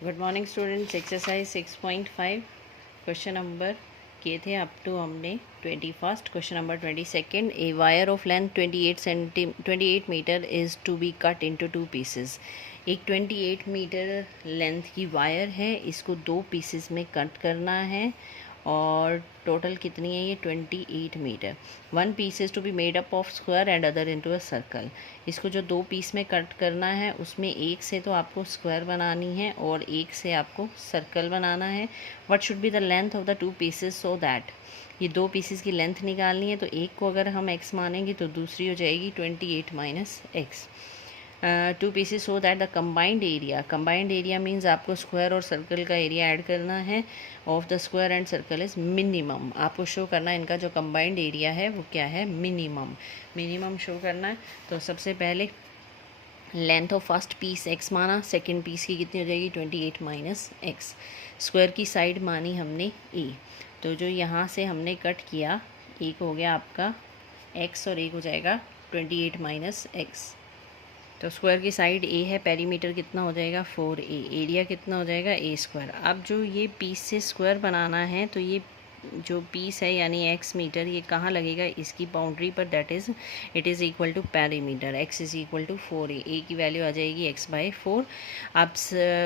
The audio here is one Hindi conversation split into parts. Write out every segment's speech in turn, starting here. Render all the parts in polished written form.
Good morning students. Exercise 6.5 question number किए थे अप टू हमने 21st। Question number 22nd, a wire of length 28 meter is to be cut into 2 pieces. एक 28 मीटर लेंथ की वायर है, इसको 2 पीसेस में कट करना है और टोटल कितनी है ये 28 meter. 1 piece is to be made up of square and other into a circle. इसको जो 2 पीस में कट करना है उसमें एक से तो आपको स्क्वायर बनानी है और एक से आपको सर्कल बनाना है। What should be the length of the 2 pieces so that, ये 2 पीसेस की लेंथ निकालनी है। तो एक को अगर हम x मानेंगे तो दूसरी हो जाएगी 28 minus x. 2 pieces so that the combined area means आपको स्क्वायर और सर्कल का एरिया ऐड करना है of the square and circle is minimum. आपको शो करना है इनका जो कंबाइंड एरिया है वो क्या है, मिनिमम शो करना है। तो सबसे पहले length of first piece x माना, सेकंड पीस की कितनी हो जाएगी 28 माइनस एक्स। स्क्वायर की साइड मानी हमने a, तो जो यहाँ से हमने कट किया एक हो गया आपका x और एक हो जाएगा 28 माइनस एक्स। तो स्क्वायर की साइड a है, पेरीमीटर कितना हो जाएगा 4a, एरिया कितना हो जाएगा a स्क्वायर। अब जो ये पीस से स्क्वायर बनाना है तो ये जो पीस है यानी x मीटर ये कहाँ लगेगा, इसकी बाउंड्री पर, that is it is equal to perimeter. x is equal to 4a, a की वैल्यू आ जाएगी x/4। अब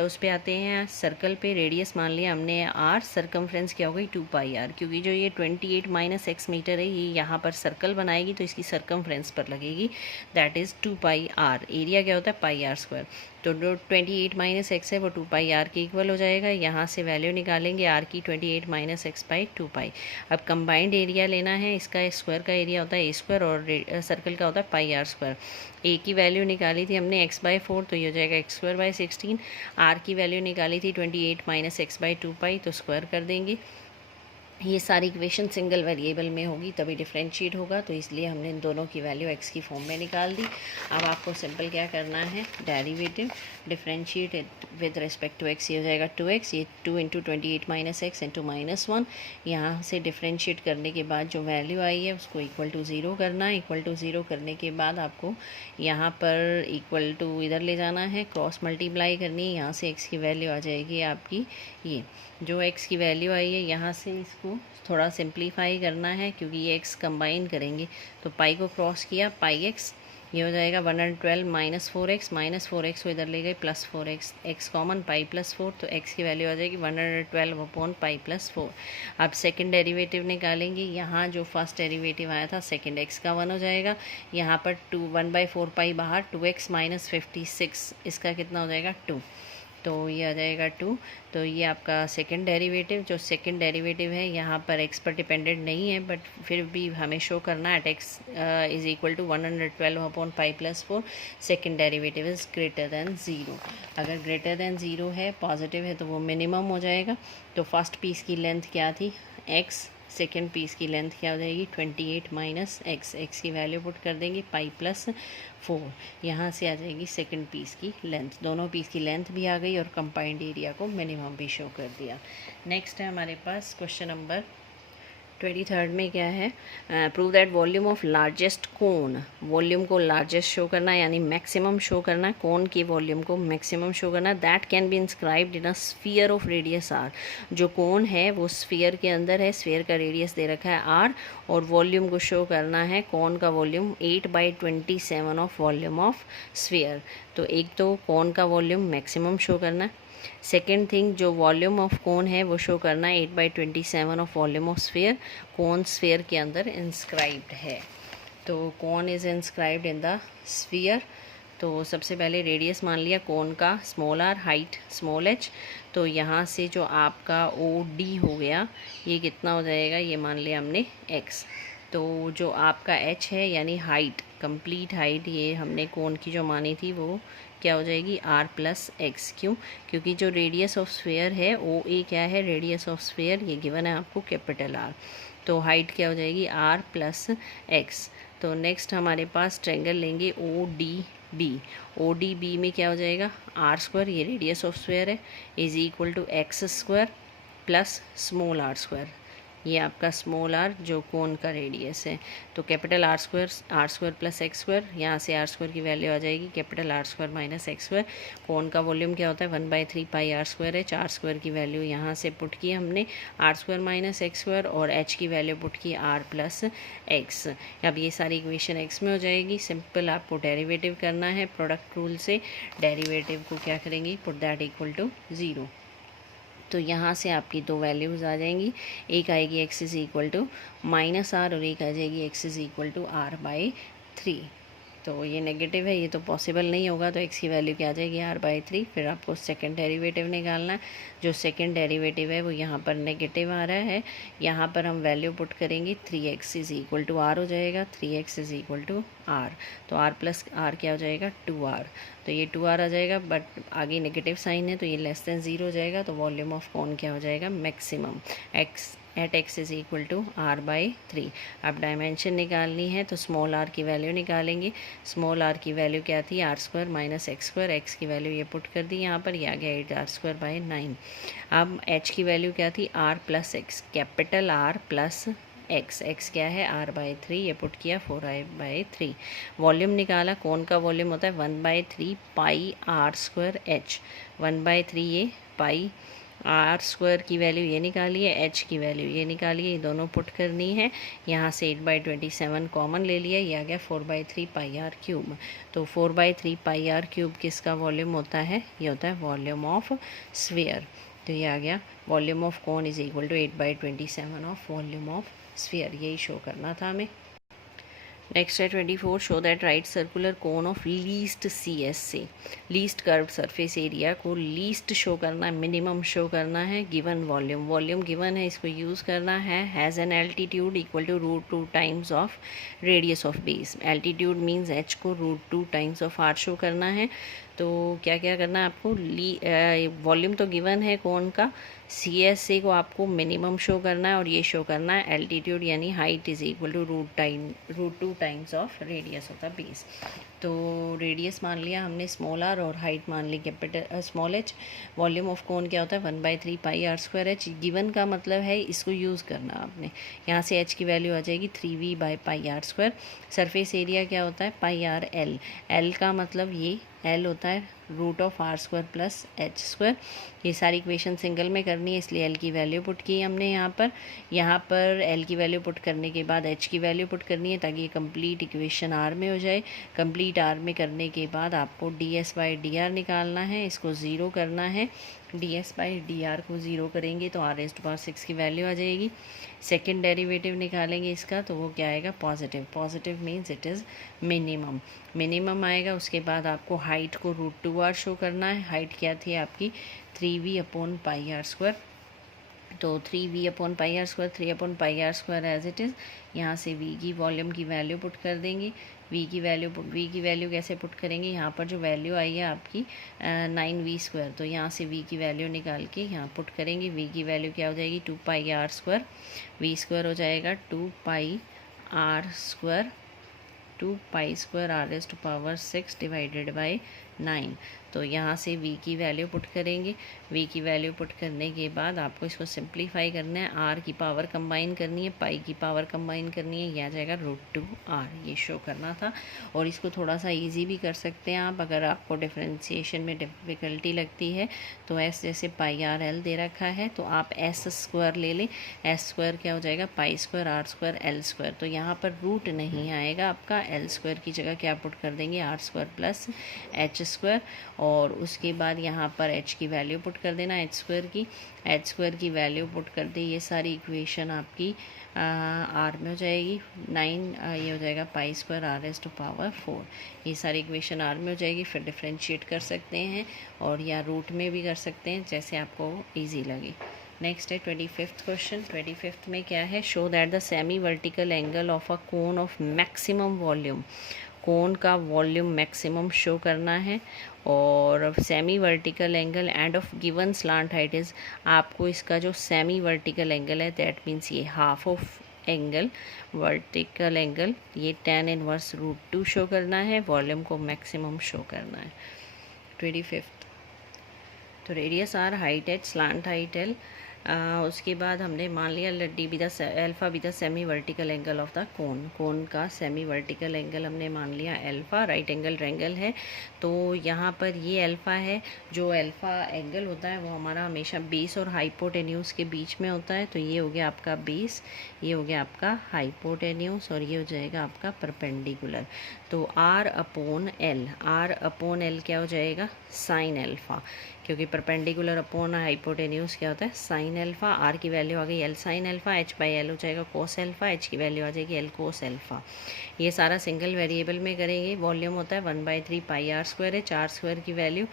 उस पर आते हैं सर्कल पे। रेडियस मान लिया हमने r, सरकमफ्रेंस क्या हो गई 2πr, क्योंकि जो ये 28 माइनस एक्स मीटर है ये यहाँ पर सर्कल बनाएगी तो इसकी सरकमफ्रेंस पर लगेगी, दैट इज़ 2πr। एरिया क्या होता है πr स्क्वायर। तो जो 28 माइनस एक्स है वो 2πr के इक्वल हो जाएगा। यहाँ से वैल्यू निकालेंगे r की 28 माइनस एक्स बाई 2π। अब कंबाइंड एरिया लेना है, इसका स्क्वायर का एरिया होता है a स्क्वायर और सर्कल का होता है πr स्क्वायर। a की वैल्यू निकाली थी हमने x/4 तो ये हो जाएगा x स्क्वायर बाई 16। r की वैल्यू निकाली थी 28 माइनस एक्स बाई 2π, तो स्क्वायर कर देंगे। ये सारी इक्वेशन सिंगल वेरिएबल में होगी तभी डिफ्रेंशिएट होगा, तो इसलिए हमने इन दोनों की वैल्यू x की फॉर्म में निकाल दी। अब आपको सिंपल क्या करना है, derivative differentiate with respect to x, ये हो जाएगा 2x, ये 2 इंटू 28 माइनस एक्स इंटू -1। यहाँ से डिफ्रेंशिएट करने के बाद जो वैल्यू आई है उसको इक्वल टू 0 करना है। इक्वल टू 0 करने के बाद आपको यहाँ पर इक्वल टू इधर ले जाना है, क्रॉस मल्टीप्लाई करनी है। यहाँ से x की वैल्यू आ जाएगी आपकी, ये जो x की वैल्यू आई है यहाँ से इसको थोड़ा सिंप्लीफाई करना है क्योंकि ये x कंबाइन करेंगे। तो पाई को क्रॉस किया, पाई x, ये हो जाएगा 112 माइनस 4x को इधर ले गए प्लस 4x, x कॉमन, पाई प्लस 4, तो x की वैल्यू आ जाएगी 112 अपॉन पाई प्लस 4। अब सेकंड डेरिवेटिव निकालेंगे। यहाँ जो फर्स्ट डेरिवेटिव आया था सेकंड x का 1 हो जाएगा, यहाँ पर 1/4 पाई बाहर, 2x माइनस 56, इसका कितना हो जाएगा 2, तो ये आ जाएगा 2। तो ये आपका सेकंड डेरिवेटिव, जो सेकंड डेरिवेटिव है यहाँ पर x पर डिपेंडेंट नहीं है बट फिर भी हमें शो करना है at x is equal to 112 upon pi plus 4। Second derivative is greater than 0। अगर ग्रेटर दैन 0 है, पॉजिटिव है, तो वो मिनिमम हो जाएगा। तो फर्स्ट पीस की लेंथ क्या थी x, सेकेंड पीस की लेंथ क्या हो जाएगी 28 माइनस एक्स, एक्स की वैल्यू पुट कर देंगे पाई प्लस 4। यहाँ से आ जाएगी सेकेंड पीस की लेंथ, दोनों पीस की लेंथ भी आ गई और कंबाइंड एरिया को मिनिमम भी शो कर दिया। नेक्स्ट है हमारे पास क्वेश्चन नंबर 23rd में क्या है, prove that volume of largest cone, volume को लार्जेस्ट शो करना है यानी मैक्सिमम शो करना है, कोन की वॉल्यूम को मैक्सिमम शो करना है, that can be inscribed in a sphere of radius R. जो कोन है वो स्फीयर के अंदर है, स्फीयर का रेडियस दे रखा है आर और वॉल्यूम को शो करना है, कोन का volume 8/27 of volume of sphere. तो एक तो कोन का वॉल्यूम मैक्सिमम शो करना है, सेकेंड थिंग जो वॉल्यूम ऑफ कोन है वो शो करना है 8/27 of volume of sphere. Cone sphere के अंदर इंस्क्राइब्ड है, तो cone is inscribed in the sphere. तो सबसे पहले रेडियस मान लिया कोन का small R, height small H. तो यहाँ से जो आपका ओ डी हो गया ये कितना हो जाएगा, ये मान लिया हमने एक्स। तो जो आपका एच है यानी हाइट, कंप्लीट हाइट, ये हमने कोन की जो मानी थी वो क्या हो जाएगी आर प्लस एक्स। क्यों, क्योंकि जो रेडियस ऑफ स्फीयर है ओ ए क्या है, रेडियस ऑफ स्फीयर, ये गिवन है आपको कैपिटल आर। तो हाइट क्या हो जाएगी आर प्लस एक्स। तो नेक्स्ट हमारे पास ट्रायंगल लेंगे O D B. O D B में क्या हो जाएगा आर स्क्वायर, ये रेडियस ऑफ स्फीयर है, is equal to x square plus small r square. ये आपका स्मॉल आर जो कोन का रेडियस है। तो capital R square plus X square, यहाँ से आर स्क्वायर की वैल्यू आ जाएगी capital R square minus x square. Cone का वॉल्यूम क्या होता है 1/3 पाई आर स्क्वायर है। आर स्क्वायर की वैल्यू यहाँ से पुट की हमने R square minus x square, और एच की वैल्यू पुट की आर प्लस एक्स। अब ये सारी इक्वेशन एक्स में हो जाएगी। सिंपल आपको डेरिवेटिव करना है, प्रोडक्ट रूल से डेरिवेटिव को क्या करेंगे, पुट दैट इक्वल टू 0। तो यहाँ से आपकी दो वैल्यूज़ आ जाएंगी, एक आएगी x is equal to minus R और एक आ जाएगी x is equal to r/3। तो ये नेगेटिव है, ये तो पॉसिबल नहीं होगा, तो एक्स की वैल्यू क्या आ जाएगी r/3। फिर आपको सेकंड डेरिवेटिव निकालना है। जो सेकंड डेरिवेटिव है वो यहाँ पर नेगेटिव आ रहा है, यहाँ पर हम वैल्यू पुट करेंगे 3x is equal to r हो जाएगा, 3x is equal to r। तो r प्लस r क्या हो जाएगा 2r। तो ये 2r आ जाएगा, बट आगे नेगेटिव साइन है तो ये लेस देन 0 हो जाएगा। तो वॉल्यूम ऑफ कौन क्या हो जाएगा, maximum at x is equal to r/3। अब डायमेंशन निकालनी है तो स्मॉल r की वैल्यू निकालेंगे। स्मॉल r की वैल्यू क्या थी, R square minus x square, x की वैल्यू ये पुट कर दी यहाँ पर, ये आ गया 8r²/9। अब h की वैल्यू क्या थी, r plus x, capital R plus x, x क्या है r/3, ये पुट किया 4i/3। वॉल्यूम निकाला, कौन का वॉल्यूम होता है 1/3 पाई r²h, 1/3 ये पाई आर स्क्वायर की वैल्यू ये निकाली है, एच की वैल्यू ये निकाली है, ये दोनों पुट करनी है। यहाँ से 8/27 कॉमन ले लिया, ये आ गया 4/3 पाई आर क्यूब। तो 4/3 पाई आर क्यूब किसका वॉल्यूम होता है, ये होता है वॉल्यूम ऑफ स्फीयर। तो ये आ गया volume of cone is equal to 8/27 of volume of sphere, यही शो करना था हमें। नेक्स्ट है 24, show that right circular cone of least CS से लीस्ट कर्व्ड सरफेस एरिया को लीस्ट शो करना है, मिनिमम शो करना है। गिवन वॉल्यूम, वॉल्यूम गिवन है, इसको यूज़ करना है। Has an altitude equal to √2 times of radius of base. Altitude means h को √2 टाइम्स ऑफ r शो करना है। तो क्या क्या करना है आपको, वॉल्यूम तो गिवन है कौन का, CSA को आपको मिनिमम शो करना है और ये शो करना है एल्टीट्यूड यानी height is equal to √2 times of radius of the base. तो रेडियस मान लिया हमने स्मॉल r और हाइट मान ली capital small h। Volume of cone क्या होता है 1/3 पाई r²h। गिवन का मतलब है इसको यूज़ करना आपने। यहाँ से h की वैल्यू आ जाएगी 3v/πr²। सरफेस एरिया क्या होता है πr/l। l का मतलब ये L होता है √r² प्लस h²। ये सारी इक्वेशन सिंगल में करनी है, इसलिए L की वैल्यू पुट की हमने यहाँ पर L की वैल्यू पुट करने के बाद H की वैल्यू पुट करनी है ताकि ये कंप्लीट इक्वेशन R में हो जाए। कंप्लीट R में करने के बाद आपको ds/dr निकालना है, इसको ज़ीरो करना है। ds/dr को ज़ीरो करेंगे तो r⁻6 की वैल्यू आ जाएगी। सेकेंड डेरिवेटिव निकालेंगे इसका तो वो क्या आएगा positive. Positive means it is minimum, minimum आएगा। उसके बाद आपको हाइट को √2r शो करना है। हाइट क्या थी आपकी 3v/πr²। तो 3v/πr², 3/πr² as it is. यहाँ से v की वॉल्यूम की वैल्यू पुट कर देंगे। v की वैल्यू कैसे पुट करेंगे, यहाँ पर जो वैल्यू आई है आपकी 9v², तो यहाँ से v की वैल्यू निकाल के यहाँ पुट करेंगे। v की वैल्यू क्या हो जाएगी 2πr², v² हो जाएगा 2πr², 2π² r⁻6 डिवाइडेड बाई 9। तो यहाँ से v की वैल्यू पुट करेंगे। v की वैल्यू पुट करने के बाद आपको इसको सिंप्लीफाई करना है, r की पावर कंबाइन करनी है, पाई की पावर कंबाइन करनी है, यह आ जाएगा √2r, ये शो करना था। और इसको थोड़ा सा इजी भी कर सकते हैं आप, अगर आपको डिफरेंशिएशन में डिफ़िकल्टी लगती है तो s जैसे πr/l दे रखा है तो आप s² ले लें। s² क्या हो जाएगा π² r² l²। तो यहाँ पर रूट नहीं आएगा आपका, l² की जगह क्या पुट कर देंगे r² प्लस h²। और उसके बाद यहाँ पर h की वैल्यू पुट कर देना, h² की वैल्यू पुट कर दी। ये सारी इक्वेशन आपकी r में हो जाएगी 9, ये हो जाएगा π² r⁻4। ये सारी इक्वेशन r में हो जाएगी। फिर डिफ्रेंशिएट कर सकते हैं और या रूट में भी कर सकते हैं, जैसे आपको इजी लगे। नेक्स्ट है 25th क्वेश्चन। 25th में क्या है, show that the semi vertical angle of a cone of maximum volume. Cone का वॉल्यूम मैक्सिमम शो करना है और semi vertical angle and of given slant height is, आपको इसका जो सेमी वर्टिकल एंगल है दैट मीन्स ये half of angle vertical angle, ये tan इनवर्स √2 शो करना है। वॉल्यूम को मैक्सिमम शो करना है। 25th, तो radius r, height h, slant height l, उसके बाद हमने मान लिया D be the alpha be the semi vertical angle of the cone, cone का सेमी वर्टिकल एंगल हमने मान लिया अल्फ़ा, राइट एंगल ट्रायंगल है। तो यहाँ पर ये अल्फ़ा है, जो अल्फ़ा एंगल होता है वो हमारा हमेशा बेस और हाइपोटेन्यूज के बीच में होता है। तो ये हो गया आपका बेस, ये हो गया आपका हाइपोटेन्यूज और ये हो जाएगा आपका परपेंडिकुलर। तो आर अपॉन एल क्या हो जाएगा, साइन अल्फ़ा, क्योंकि परपेंडिकुलर अपॉन हाइपोटेन्यूज क्या होता है, साइन अल्फ़ा। आर की वैल्यू आ गई L sine alpha, H by L हो जाएगा कोस अल्फ़ा, एच की वैल्यू आ जाएगी एल कोस अल्फ़ा। ये सारा सिंगल वेरिएबल में करेंगे। वॉल्यूम होता है 1/3 पाई आर स्क्वायर है, 4 स्क्वायर की वैल्यू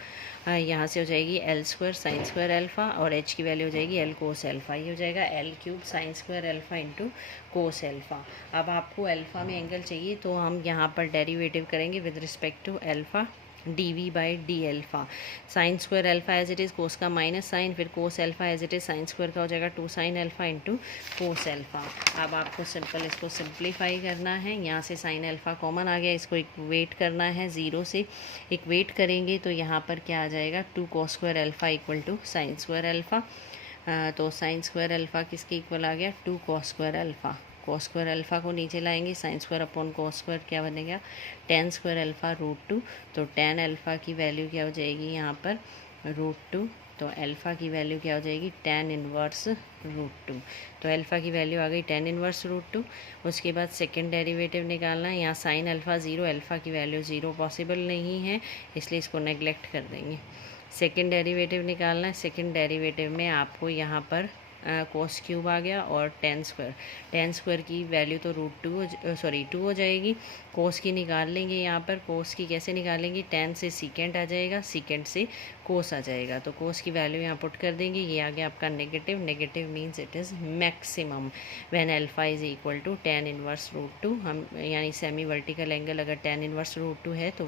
यहाँ से हो जाएगी L square sine square alpha और एच की वैल्यू हो जाएगी एल कोस अल्फ़ा। ये हो जाएगा L cube sign square alpha into cos alpha. अब आपको अल्फ़ा में एंगल चाहिए तो हम यहाँ पर डेरिवेटिव करेंगे with respect to alpha, D V by D alpha. Sine square alpha as it is, cos का माइनस साइन, फिर cos alpha as it is, sine square का हो जाएगा 2 sine alpha into cos alpha. अब आपको सिंपल इसको सिंप्लीफाई करना है। यहाँ से साइन अल्फ़ा कॉमन आ गया, इसको इक्वेट करना है, ज़ीरो से इक्वेट करेंगे तो यहाँ पर क्या आ जाएगा, 2 cos square alpha equal to sine square alpha. तो साइन स्क्वायर अल्फ़ा किसके इक्वल आ गया, 2 cos square alpha. Cos square alpha को नीचे लाएंगे, sine square upon cos square क्या बनेगा, टेन स्क्वायर अल्फ़ा रूट 2। तो टेन अल्फ़ा की वैल्यू क्या हो जाएगी यहाँ पर, रूट 2। तो अल्फ़ा की वैल्यू क्या हो जाएगी, टेन इनवर्स रूट 2। तो अल्फ़ा की वैल्यू आ गई टेन इनवर्स रूट 2। उसके बाद सेकेंड डेरिवेटिव निकालना है। यहाँ साइन अल्फ़ा ज़ीरो, अल्फ़ा की वैल्यू ज़ीरो पॉसिबल नहीं है, इसलिए इसको नेगलेक्ट कर देंगे। सेकेंड डेरिवेटिव निकालना है। सेकेंड डेरिवेटिव में आपको यहाँ पर कोस क्यूब आ गया और टेन स्क्वायर की वैल्यू तो रूट 2 हो जाएगी। कोस की निकाल लेंगे, यहाँ पर कोस की कैसे निकालेंगे, टेन से सीकेंड आ जाएगा, सीकेंड से कोस आ जाएगा। तो कोस की वैल्यू यहाँ पुट कर देंगे, ये आ गया आपका negative. Negative means it is maximum when alpha is equal to tan inverse root 2। हम यानी सेमी वर्टिकल एंगल अगर टेन इनवर्स रूट 2 है तो